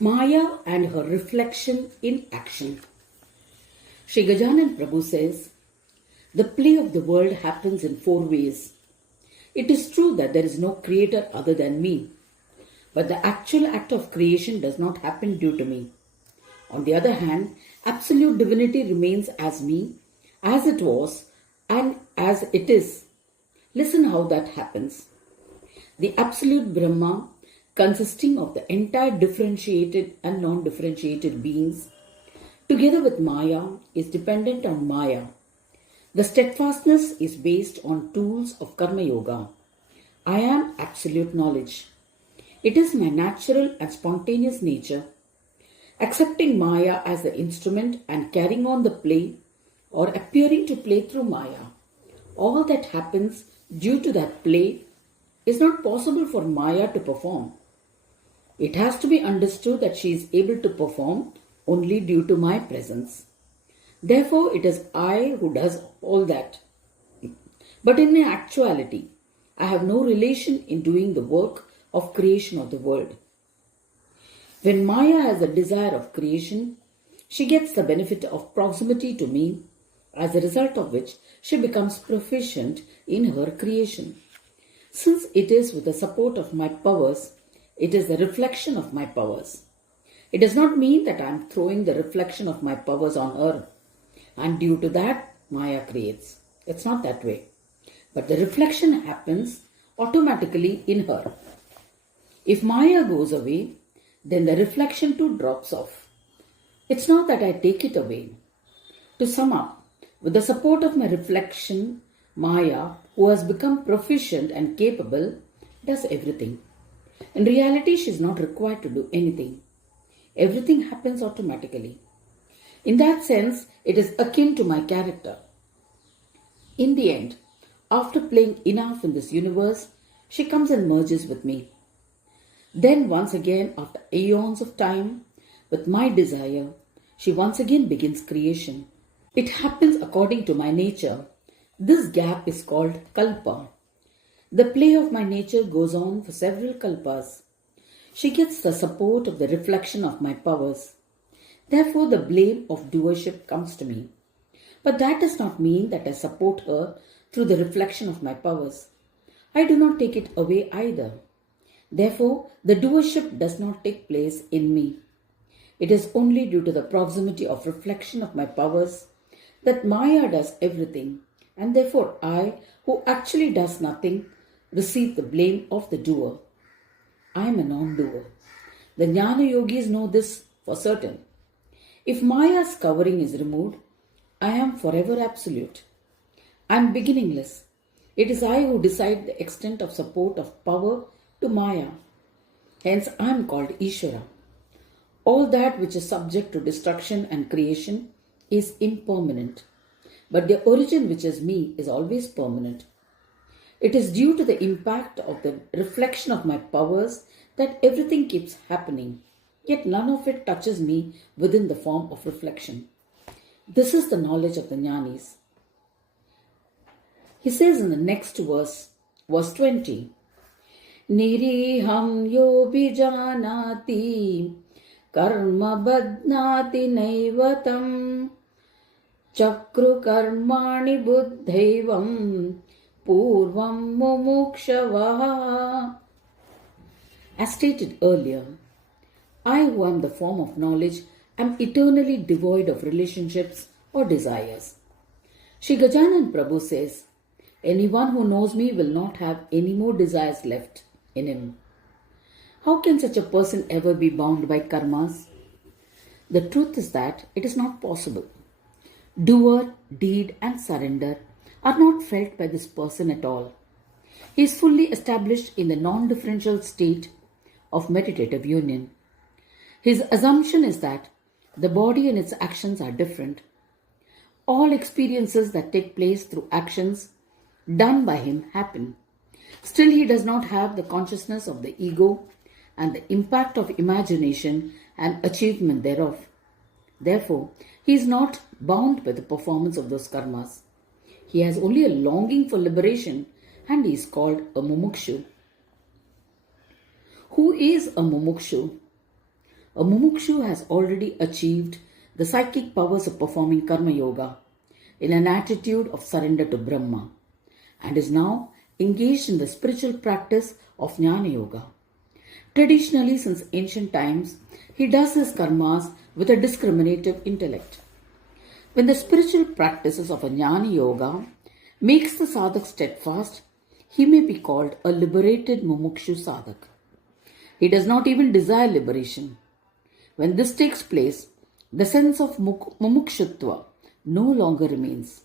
Maya and her reflection in action. Sri Gajanan Prabhu says, the play of the world happens in 4 ways. It is true that there is no creator other than me, but the actual act of creation does not happen due to me. On the other hand, absolute divinity remains as me, as it was, and as it is. Listen how that happens. The absolute Brahma, consisting of the entire differentiated and non-differentiated beings, together with Maya, is dependent on Maya. The steadfastness is based on tools of Karma Yoga. I am absolute knowledge. It is my natural and spontaneous nature. Accepting Maya as the instrument and carrying on the play or appearing to play through Maya, all that happens due to that play is not possible for Maya to perform. It has to be understood that she is able to perform only due to my presence. Therefore, it is I who does all that. But in actuality, I have no relation in doing the work of creation of the world. When Maya has a desire of creation, she gets the benefit of proximity to me, as a result of which she becomes proficient in her creation. Since it is with the support of my powers, it is the reflection of my powers. It does not mean that I am throwing the reflection of my powers on her, and due to that, Maya creates. It's not that way. But the reflection happens automatically in her. If Maya goes away, then the reflection too drops off. It's not that I take it away. To sum up, with the support of my reflection, Maya, who has become proficient and capable, does everything. In reality, she is not required to do anything. Everything happens automatically. In that sense, it is akin to my character. In the end, after playing enough in this universe, she comes and merges with me. Then once again, after aeons of time, with my desire, she once again begins creation. It happens according to my nature. This gap is called kalpa. The play of my nature goes on for several kalpas. She gets the support of the reflection of my powers. Therefore, the blame of doership comes to me. But that does not mean that I support her through the reflection of my powers. I do not take it away either. Therefore, the doership does not take place in me. It is only due to the proximity of reflection of my powers that Maya does everything, and therefore I, who actually does nothing, receive the blame of the doer. I am a non-doer. The Jnana Yogis know this for certain. If Maya's covering is removed, I am forever absolute. I am beginningless. It is I who decide the extent of support of power to Maya. Hence I am called Ishvara. All that which is subject to destruction and creation is impermanent. But the origin which is me is always permanent. It is due to the impact of the reflection of my powers that everything keeps happening, yet none of it touches me within the form of reflection. This is the knowledge of the Jnanis. He says in the next verse 20, Niriham yo bijanati karma badnati naivatam chakru karmani buddhaivam purvam mumukshavah. As stated earlier, I who am the form of knowledge am eternally devoid of relationships or desires. Sri Gajanan Prabhu says, anyone who knows me will not have any more desires left in him. How can such a person ever be bound by karmas? The truth is that it is not possible. Doer, deed and surrender are not felt by this person at all. He is fully established in the non-differential state of meditative union. His assumption is that the body and its actions are different. All experiences that take place through actions done by him happen. Still, he does not have the consciousness of the ego and the impact of imagination and achievement thereof. Therefore, he is not bound by the performance of those karmas. He has only a longing for liberation, and he is called a Mumukshu. Who is a Mumukshu? a Mumukshu has already achieved the psychic powers of performing Karma Yoga in an attitude of surrender to Brahma and is now engaged in the spiritual practice of Jnana Yoga. Traditionally, since ancient times, he does his karmas with a discriminative intellect. When the spiritual practices of a Jnana Yoga makes the sadhak steadfast, he may be called a liberated Mumukshu sadhak. He does not even desire liberation. When this takes place, the sense of Mumukshutva no longer remains.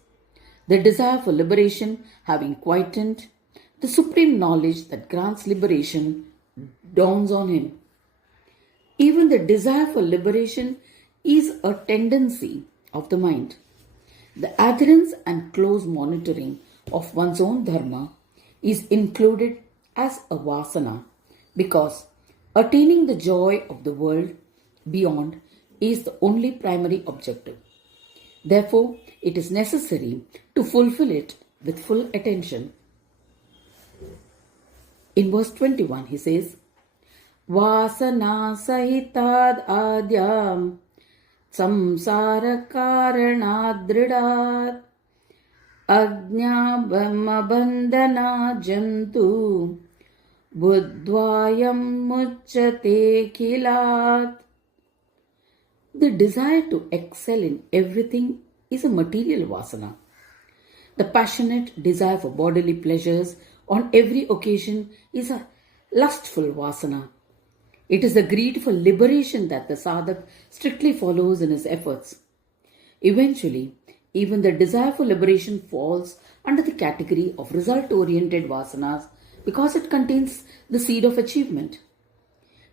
The desire for liberation having quietened, the supreme knowledge that grants liberation dawns on him. Even the desire for liberation is a tendency of the mind. The adherence and close monitoring of one's own Dharma is included as a vasana because attaining the joy of the world beyond is the only primary objective. Therefore, it is necessary to fulfill it with full attention. In verse 21, he says, Vasana sahitad adyam samsara karanadridat ajñā bandhana jantu buddhvayam mucchate khilat. The desire to excel in everything is a material vasana. The passionate desire for bodily pleasures on every occasion is a lustful vasana. It is the greed for liberation that the sadhak strictly follows in his efforts. Eventually, even the desire for liberation falls under the category of result-oriented vasanas because it contains the seed of achievement.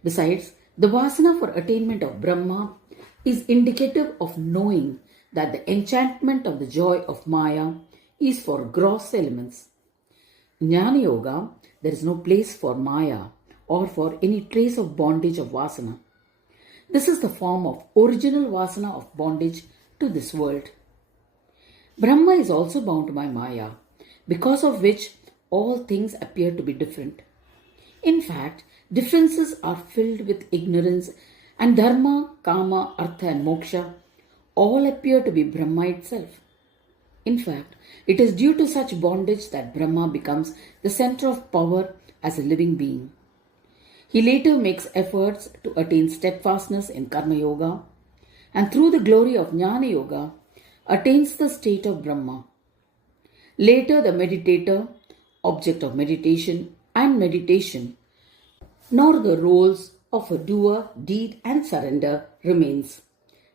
Besides, the vasana for attainment of Brahma is indicative of knowing that the enchantment of the joy of Maya is for gross elements. In Jnana Yoga, there is no place for Maya or for any trace of bondage of vasana. This is the form of original vasana of bondage to this world. Brahma is also bound by Maya, because of which all things appear to be different. In fact, differences are filled with ignorance, and Dharma, Kama, Artha and Moksha all appear to be Brahma itself. In fact, it is due to such bondage that Brahma becomes the center of power as a living being. He later makes efforts to attain steadfastness in Karma Yoga, and through the glory of Jnana Yoga, attains the state of Brahma. Later, the meditator, object of meditation and meditation, nor the roles of a doer, deed and surrender remains.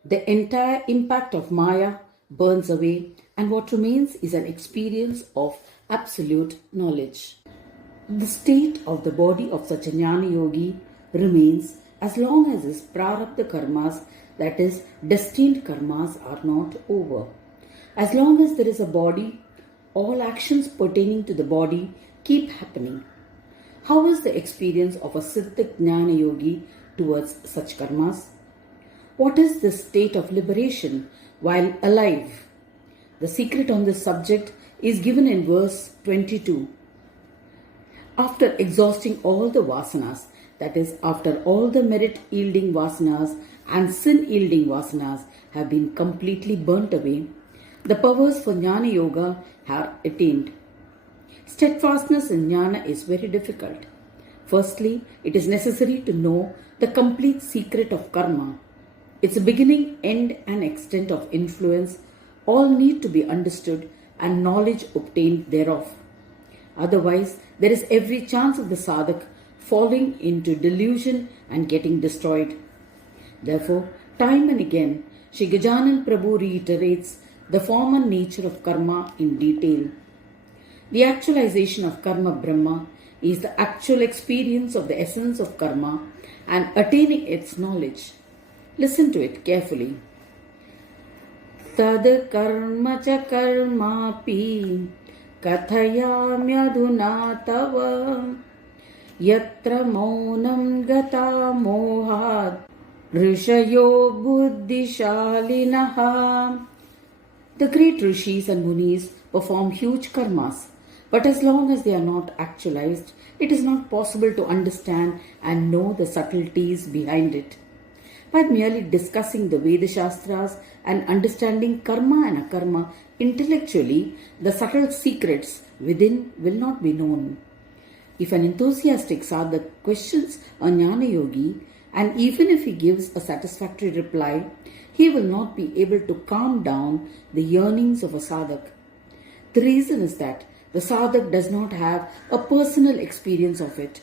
The entire impact of Maya burns away, and what remains is an experience of absolute knowledge. The state of the body of such a Jnana Yogi remains as long as his prarabdha karmas, that is, destined karmas, are not over. As long as there is a body, all actions pertaining to the body keep happening. How is the experience of a Siddhik Jnana Yogi towards such karmas? What is the state of liberation while alive? The secret on this subject is given in verse 22. After exhausting all the vasanas, that is, after all the merit-yielding vasanas and sin-yielding vasanas have been completely burnt away, the powers for Jnana Yoga are attained. Steadfastness in Jnana is very difficult. Firstly, it is necessary to know the complete secret of karma. Its beginning, end and extent of influence all need to be understood and knowledge obtained thereof. Otherwise, there is every chance of the sadhak falling into delusion and getting destroyed. Therefore, time and again, Sri Gajanan Prabhu reiterates the form and nature of karma in detail. The actualization of karma Brahma is the actual experience of the essence of karma and attaining its knowledge. Listen to it carefully. Tad karma cha karma pi kathayamyadhuna tava yatra maunam gata mohad rishayo buddhishalinaha. The great rishis and munis perform huge karmas, but as long as they are not actualized, it is not possible to understand and know the subtleties behind it. By merely discussing the Veda Shastras and understanding karma and akarma intellectually, the subtle secrets within will not be known. If an enthusiastic sadhak questions a Jnana yogi, and even if he gives a satisfactory reply, he will not be able to calm down the yearnings of a sadhak. The reason is that the sadhak does not have a personal experience of it.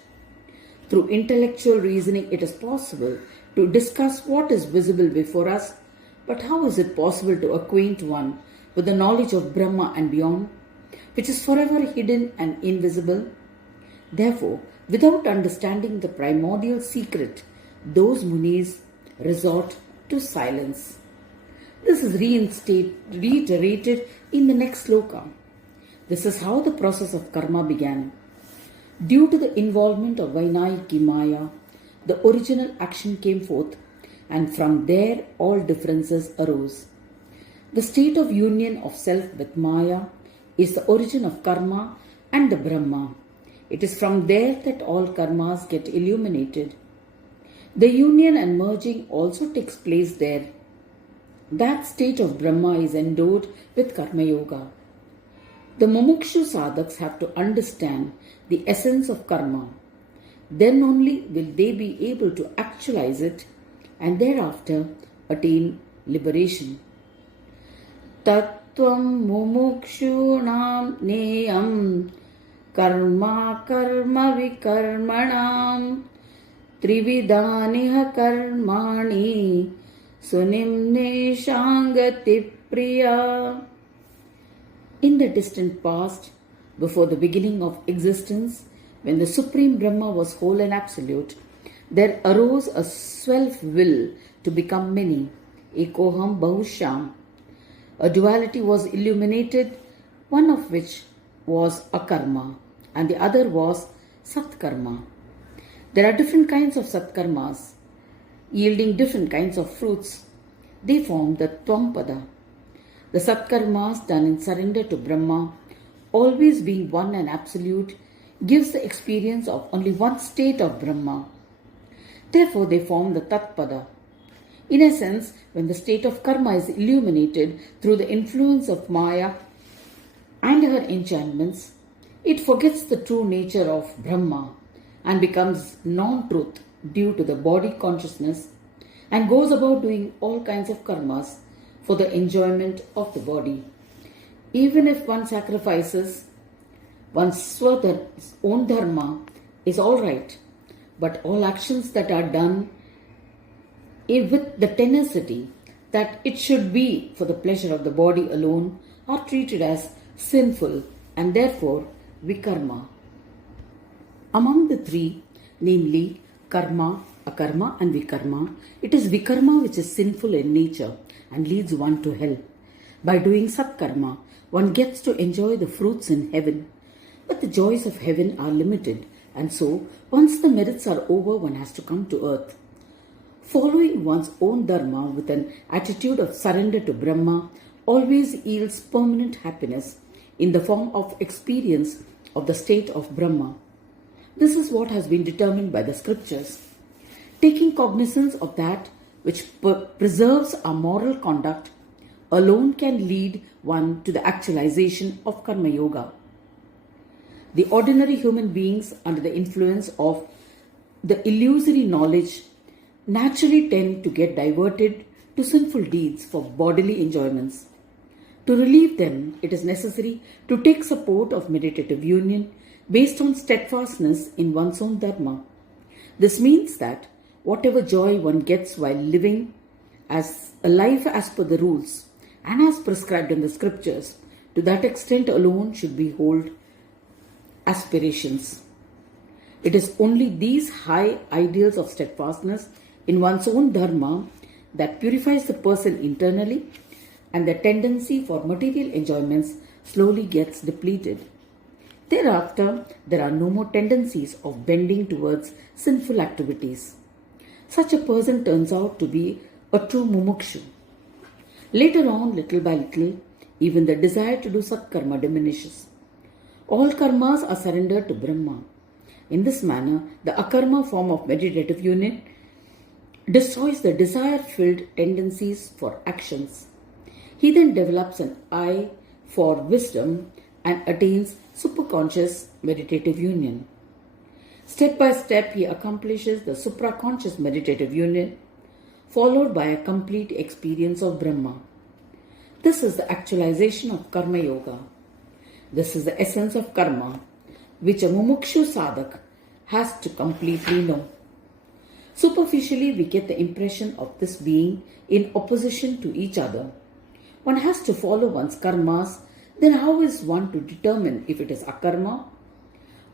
Through intellectual reasoning, it is possible to discuss what is visible before us, but how is it possible to acquaint one with the knowledge of Brahma and beyond, which is forever hidden and invisible? Therefore, without understanding the primordial secret, those munis resort to silence. This is reiterated in the next sloka. This is how the process of karma began. Due to the involvement of Vainayiki Maya, the original action came forth, and from there all differences arose. The state of union of self with Maya is the origin of karma and the Brahma. It is from there that all karmas get illuminated. The union and merging also takes place there. That state of Brahma is endowed with Karma Yoga. The Mumukshu sadhaks have to understand the essence of karma. Then only will they be able to actualize it and thereafter attain liberation. Tattvam mumukshunam neyam karma karma vikarmanam trividaniha karmani sunimne shangati priya. In the distant past, before the beginning of existence, when the Supreme Brahma was whole and absolute, there arose a self-will to become many, ekoham bahusham. A duality was illuminated, one of which was akarma and the other was satkarma. There are different kinds of satkarmas, yielding different kinds of fruits. They form the Tvampada. The satkarmas done in surrender to Brahma, always being one and absolute, gives the experience of only one state of Brahma. Therefore, they form the Tatpada. In essence, when the state of karma is illuminated through the influence of Maya and her enchantments, it forgets the true nature of Brahma and becomes non-truth due to the body consciousness and goes about doing all kinds of karmas for the enjoyment of the body. Even if one sacrifices one's own dharma is all right, but all actions that are done with the tenacity that it should be for the pleasure of the body alone are treated as sinful and therefore vikarma. Among the three, namely karma, akarma and vikarma, it is vikarma which is sinful in nature and leads one to hell. By doing satkarma, one gets to enjoy the fruits in heaven. But the joys of heaven are limited, and so once the merits are over, one has to come to earth. Following one's own dharma with an attitude of surrender to Brahma always yields permanent happiness in the form of experience of the state of Brahma. This is what has been determined by the scriptures. Taking cognizance of that which preserves our moral conduct alone can lead one to the actualization of Karma Yoga. The ordinary human beings, under the influence of the illusory knowledge, naturally tend to get diverted to sinful deeds for bodily enjoyments. To relieve them, it is necessary to take support of meditative union based on steadfastness in one's own dharma. This means that whatever joy one gets while living as a life as per the rules and as prescribed in the scriptures, to that extent alone should be hold aspirations. It is only these high ideals of steadfastness in one's own dharma that purifies the person internally, and the tendency for material enjoyments slowly gets depleted. Thereafter, there are no more tendencies of bending towards sinful activities. Such a person turns out to be a true Mumukshu. Later on, little by little, even the desire to do satkarma diminishes. All karmas are surrendered to Brahma. In this manner, the akarma form of meditative union destroys the desire-filled tendencies for actions. He then develops an eye for wisdom and attains superconscious meditative union. Step by step, he accomplishes the supraconscious meditative union, followed by a complete experience of Brahma. This is the actualization of Karma Yoga. This is the essence of karma, which a Mumukshu sadhak has to completely know. Superficially, we get the impression of this being in opposition to each other. One has to follow one's karmas, then how is one to determine if it is akarma?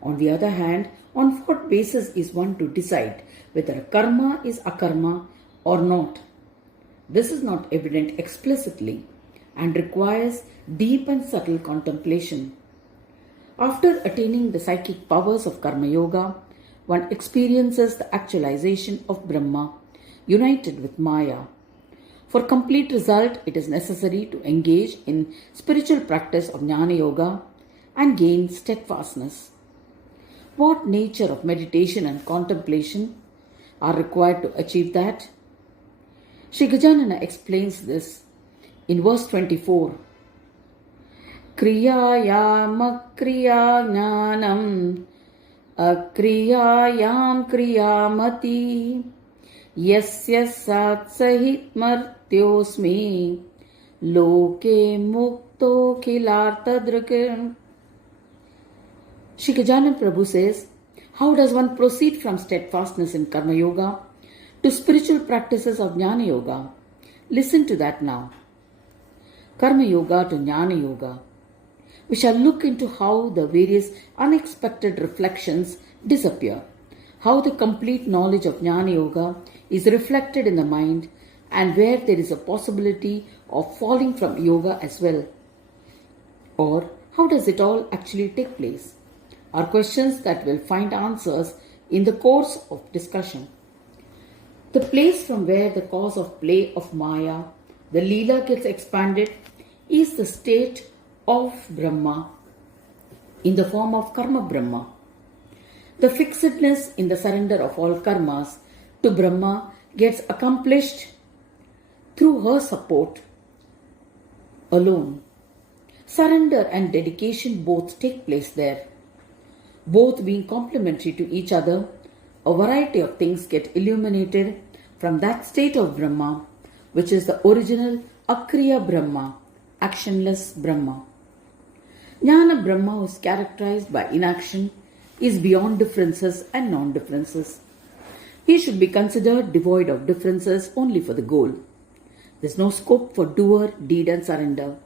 On the other hand, on what basis is one to decide whether a karma is akarma or not? This is not evident explicitly and requires deep and subtle contemplation. After attaining the psychic powers of Karma Yoga, one experiences the actualization of Brahma united with Maya. For complete result, it is necessary to engage in spiritual practice of Jnana Yoga and gain steadfastness. What nature of meditation and contemplation are required to achieve that? Sri Gajanana explains this in verse 24. Kriyayam akriya jnanam akriyayam kriyamati yasya sat sahit martyosmi loke mukto khilartadrakam. Sri Gajanan Prabhu says, how does one proceed from steadfastness in Karma Yoga to spiritual practices of Jnana Yoga? Listen to that now. Karma Yoga to Jnana Yoga. We shall look into how the various unexpected reflections disappear, how the complete knowledge of Jnana Yoga is reflected in the mind, and where there is a possibility of falling from yoga as well. Or how does it all actually take place? Are questions that will find answers in the course of discussion. The place from where the cause of play of Maya, the Leela, gets expanded is the state of Brahma in the form of Karma Brahma. The fixedness in the surrender of all karmas to Brahma gets accomplished through her support alone. Surrender and dedication both take place there. Both being complementary to each other, a variety of things get illuminated from that state of Brahma, which is the original Akriya Brahma, actionless Brahma. Jnana Brahma, is characterized by inaction, is beyond differences and non-differences. He should be considered devoid of differences only for the goal. There is no scope for doer, deed and surrender.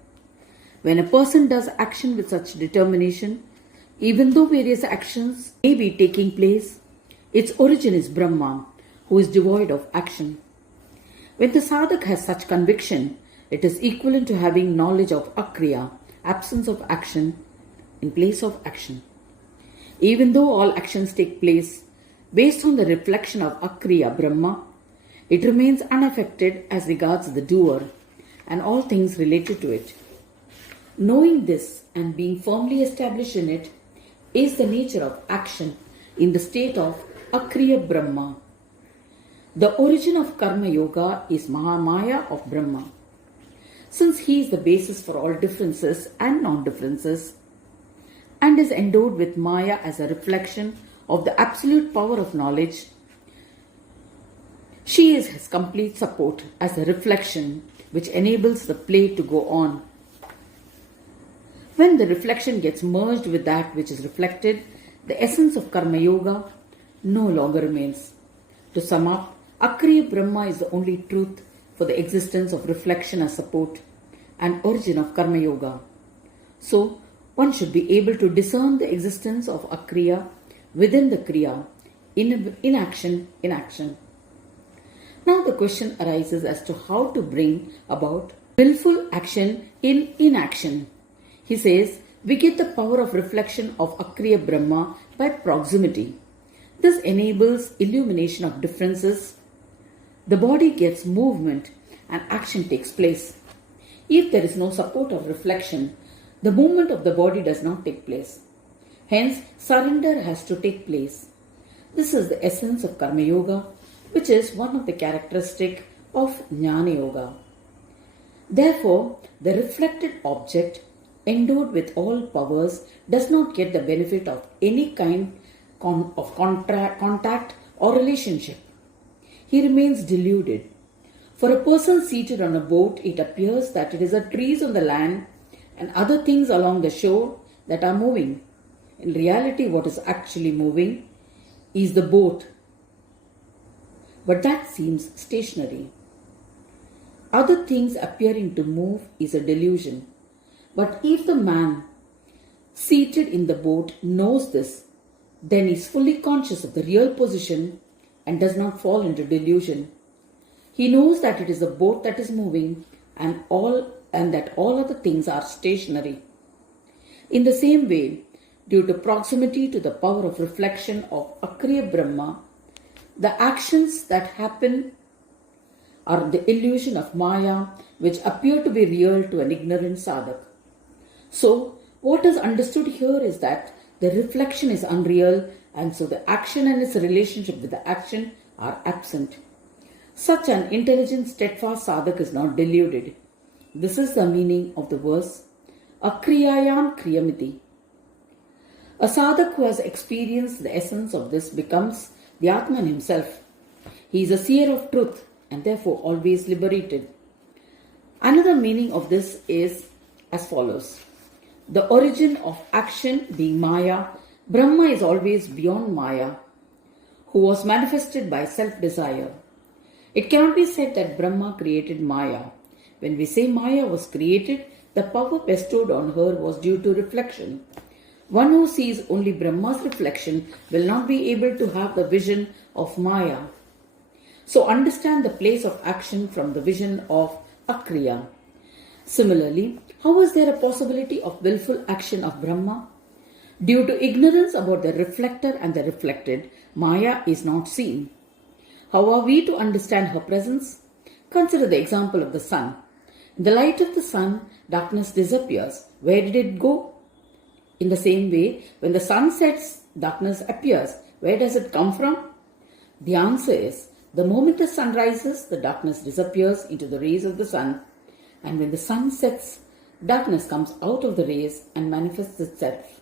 When a person does action with such determination, even though various actions may be taking place, its origin is Brahma, who is devoid of action. When the sadhak has such conviction, it is equivalent to having knowledge of akriya, absence of action, in place of action. Even though all actions take place based on the reflection of akriya Brahma, it remains unaffected as regards the doer and all things related to it. Knowing this and being firmly established in it is the nature of action in the state of Akriya Brahma. The origin of Karma Yoga is Mahamaya of Brahma. Since he is the basis for all differences and non-differences and is endowed with Maya as a reflection of the absolute power of knowledge, she is his complete support as a reflection which enables the play to go on. When the reflection gets merged with that which is reflected, the essence of Karma Yoga no longer remains. To sum up, Akriya Brahma is the only truth for the existence of reflection as support and origin of Karma Yoga. So, one should be able to discern the existence of Akriya within the Kriya, in action. Now the question arises as to how to bring about willful action in inaction. He says, we get the power of reflection of Akriya Brahma by proximity. This enables illumination of differences. The body gets movement and action takes place. If there is no support of reflection, the movement of the body does not take place. Hence, surrender has to take place. This is the essence of Karma Yoga, which is one of the characteristics of Jnana Yoga. Therefore, the reflected object endowed with all powers does not get the benefit of any kind of contact or relationship. He remains deluded. For a person seated on a boat, it appears that it is the trees on the land and other things along the shore that are moving. In reality, what is actually moving is the boat, but that seems stationary. Other things appearing to move is a delusion. But if the man seated in the boat knows this, then he is fully conscious of the real position and does not fall into delusion. He knows that it is the boat that is moving and that all other things are stationary. In the same way, due to proximity to the power of reflection of Akriya Brahma, the actions that happen are the illusion of Maya, which appear to be real to an ignorant sadhak. So, what is understood here is that the reflection is unreal, and so the action and its relationship with the action are absent. Such an intelligent, steadfast sadhak is not deluded. This is the meaning of the verse, Akriyayam Kriyamiti. A sadhak who has experienced the essence of this becomes the Atman himself. He is a seer of truth and therefore always liberated. Another meaning of this is as follows. The origin of action being Maya, Brahma is always beyond Maya, who was manifested by self-desire. It cannot be said that Brahma created Maya. When we say Maya was created, the power bestowed on her was due to reflection. One who sees only Brahma's reflection will not be able to have the vision of Maya. So understand the place of action from the vision of Akriya. Similarly, how is there a possibility of willful action of Brahma? Due to ignorance about the reflector and the reflected, Maya is not seen. How are we to understand her presence? Consider the example of the sun. In the light of the sun, darkness disappears. Where did it go? In the same way, when the sun sets, darkness appears. Where does it come from? The answer is, the moment the sun rises, the darkness disappears into the rays of the sun. And when the sun sets, darkness comes out of the rays and manifests itself.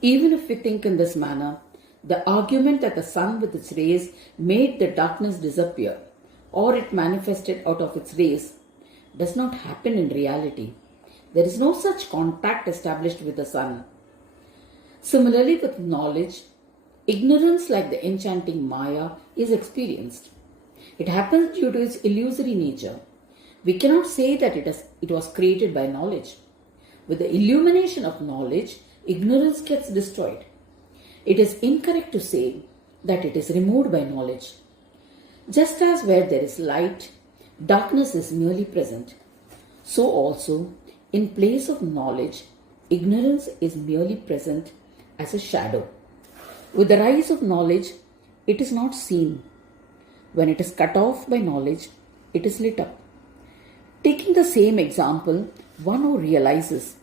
Even if we think in this manner, the argument that the sun with its rays made the darkness disappear, or it manifested out of its rays, does not happen in reality. There is no such contact established with the sun. Similarly, with knowledge, ignorance like the enchanting Maya is experienced. It happens due to its illusory nature. We cannot say that it was created by knowledge. With the illumination of knowledge, ignorance gets destroyed. It is incorrect to say that it is removed by knowledge. Just as where there is light, darkness is merely present, so also in place of knowledge, ignorance is merely present as a shadow. With the rise of knowledge, it is not seen. When it is cut off by knowledge, it is lit up. Taking the same example, one who realizes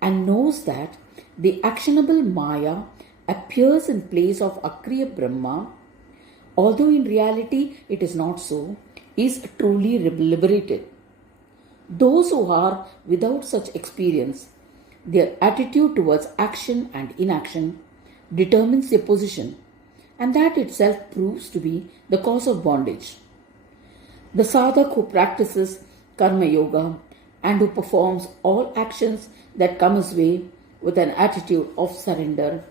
and knows that the actionable Maya appears in place of Akriya Brahma, although in reality it is not so, is truly liberated. Those who are without such experience, their attitude towards action and inaction determines their position, and that itself proves to be the cause of bondage. The sadhak who practices Karma Yoga and who performs all actions that come his way with an attitude of surrender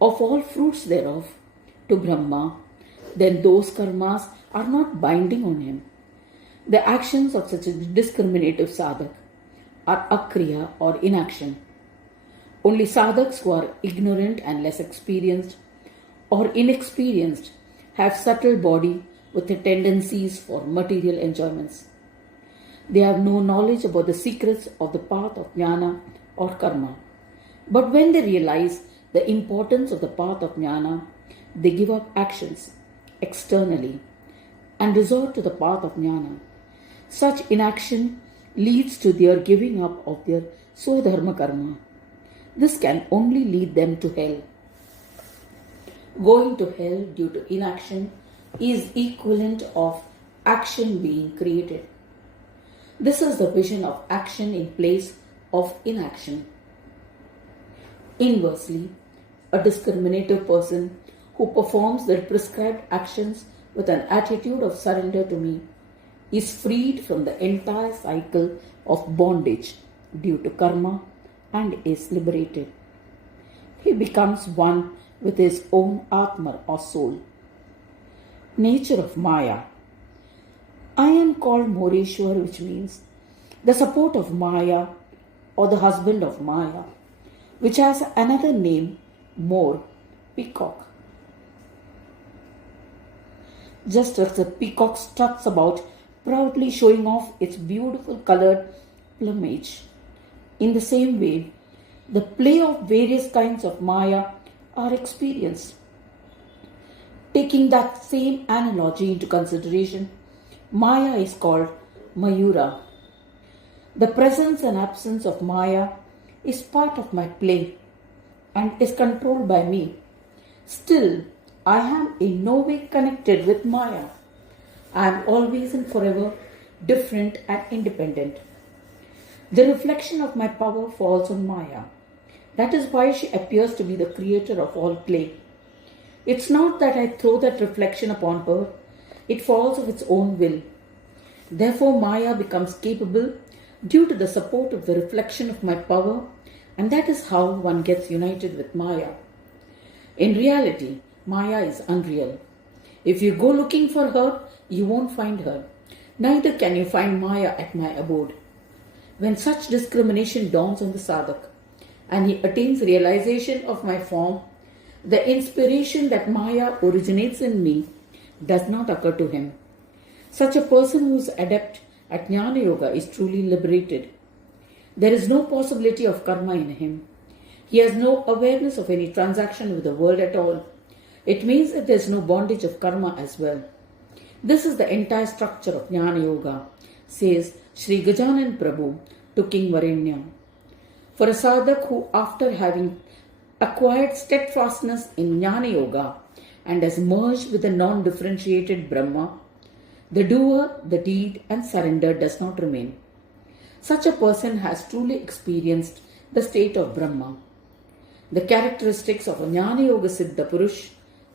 of all fruits thereof to Brahma, then those karmas are not binding on him. The actions of such a discriminative sadhak are akriya or inaction. Only sadhaks who are ignorant and less experienced or inexperienced have subtle body with the tendencies for material enjoyments. They have no knowledge about the secrets of the path of jnana or karma. But when they realize the importance of the path of jnana, they give up actions externally and resort to the path of jnana. Such inaction leads to their giving up of their Dharma karma. This can only lead them to hell. Going to hell due to inaction is equivalent of action being created. This is the vision of action in place of inaction. Inversely, a discriminative person who performs the prescribed actions with an attitude of surrender to me is freed from the entire cycle of bondage due to karma and is liberated. He becomes one with his own Atma or soul. Nature of Maya. I am called Moreshwar, which means the support of Maya or the husband of Maya, which has another name, More, peacock. Just as the peacock struts about, proudly showing off its beautiful colored plumage, in the same way, the play of various kinds of Maya are experienced. Taking that same analogy into consideration, Maya is called Mayura. The presence and absence of Maya is part of my play and is controlled by me. Still, I am in no way connected with Maya. I am always and forever different and independent. The reflection of my power falls on Maya. That is why she appears to be the creator of all play. It's not that I throw that reflection upon her, it falls of its own will. Therefore, Maya becomes capable due to the support of the reflection of my power, and that is how one gets united with Maya. In reality, Maya is unreal. If you go looking for her, you won't find her. Neither can you find Maya at my abode. When such discrimination dawns on the sadhak, and he attains realization of my form, the inspiration that Maya originates in me does not occur to him. Such a person who is adept at Jnana Yoga is truly liberated. There is no possibility of karma in him. He has no awareness of any transaction with the world at all. It means that there is no bondage of karma as well. This is the entire structure of Jnana Yoga, says Sri Gajanan Prabhu to King Varenya. For a sadhak who, after having acquired steadfastness in Jnana Yoga and has merged with the non-differentiated Brahma, the doer, the deed and surrender does not remain. Such a person has truly experienced the state of Brahma. The characteristics of a Jnana Yoga Siddha Purush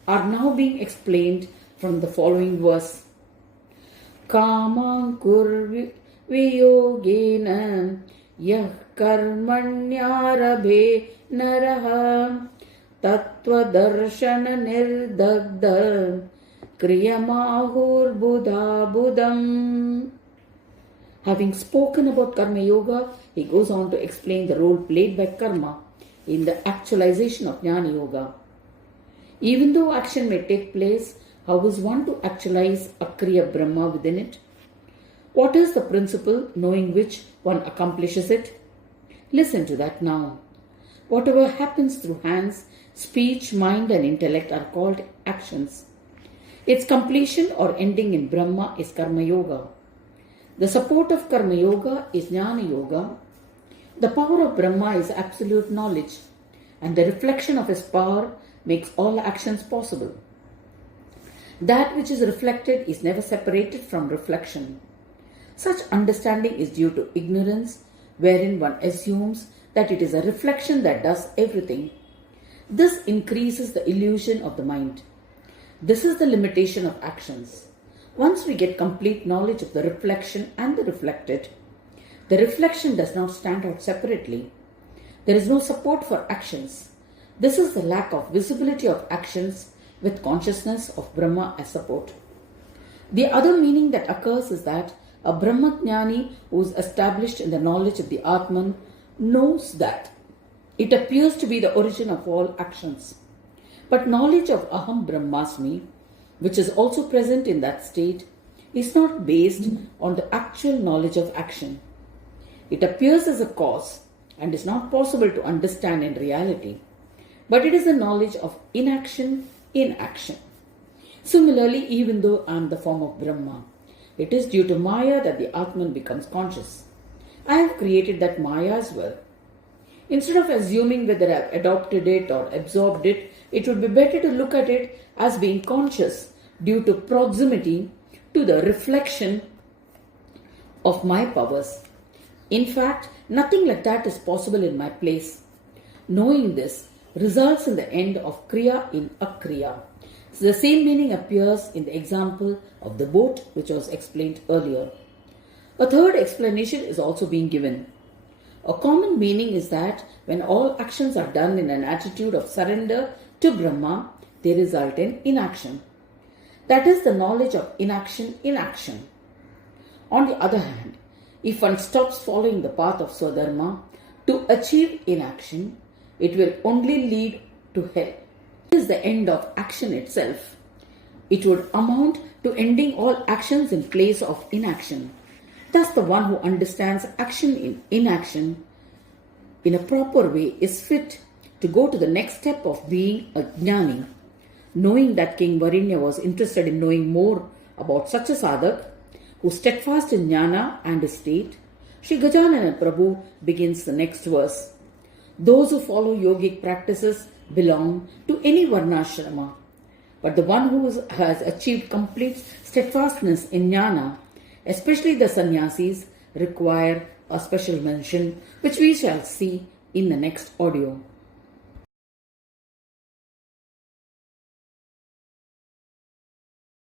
are now being explained from the following verse. Kamankur viyogena yah karmanyarabhe naraha tattva darshana nirdagdha kriyamahur buddha buddham. Having spoken about Karma Yoga, he goes on to explain the role played by karma in the actualization of Jnana Yoga. Even though action may take place, how is one to actualize a Kriya Brahma within it? What is the principle knowing which one accomplishes it? Listen to that now. Whatever happens through hands, speech, mind and intellect are called actions. Its completion or ending in Brahma is Karma Yoga. The support of Karma Yoga is Jnana Yoga. The power of Brahma is absolute knowledge, and the reflection of his power makes all actions possible. That which is reflected is never separated from reflection. Such understanding is due to ignorance, wherein one assumes that it is a reflection that does everything. This increases the illusion of the mind. This is the limitation of actions. Once we get complete knowledge of the reflection and the reflected, the reflection does not stand out separately. There is no support for actions. This is the lack of visibility of actions with consciousness of Brahma as support. The other meaning that occurs is that a Brahmajnani who is established in the knowledge of the Atman knows that it appears to be the origin of all actions. But knowledge of Aham Brahmasmi, which is also present in that state, is not based on the actual knowledge of action. It appears as a cause and is not possible to understand in reality, but it is the knowledge of inaction in action. Similarly, even though I am the form of Brahma, it is due to Maya that the Atman becomes conscious. I have created that Maya as well. Instead of assuming whether I have adopted it or absorbed it, it would be better to look at it as being conscious, due to proximity to the reflection of my powers. In fact, nothing like that is possible in my place. Knowing this results in the end of Kriya in Akriya. So the same meaning appears in the example of the boat which was explained earlier. A third explanation is also being given. A common meaning is that when all actions are done in an attitude of surrender to Brahma, they result in inaction. That is the knowledge of inaction in action. On the other hand, if one stops following the path of Swadharma to achieve inaction, it will only lead to hell. It is the end of action itself. It would amount to ending all actions in place of inaction. Thus, the one who understands action in inaction in a proper way is fit to go to the next step of being a jnani. Knowing that King Varinya was interested in knowing more about such a sadhak who steadfast in jnana and his state, Sri Gajanana Prabhu begins the next verse. Those who follow yogic practices belong to any varnashrama, but the one who has achieved complete steadfastness in jnana, especially the sannyasis, require a special mention which we shall see in the next audio.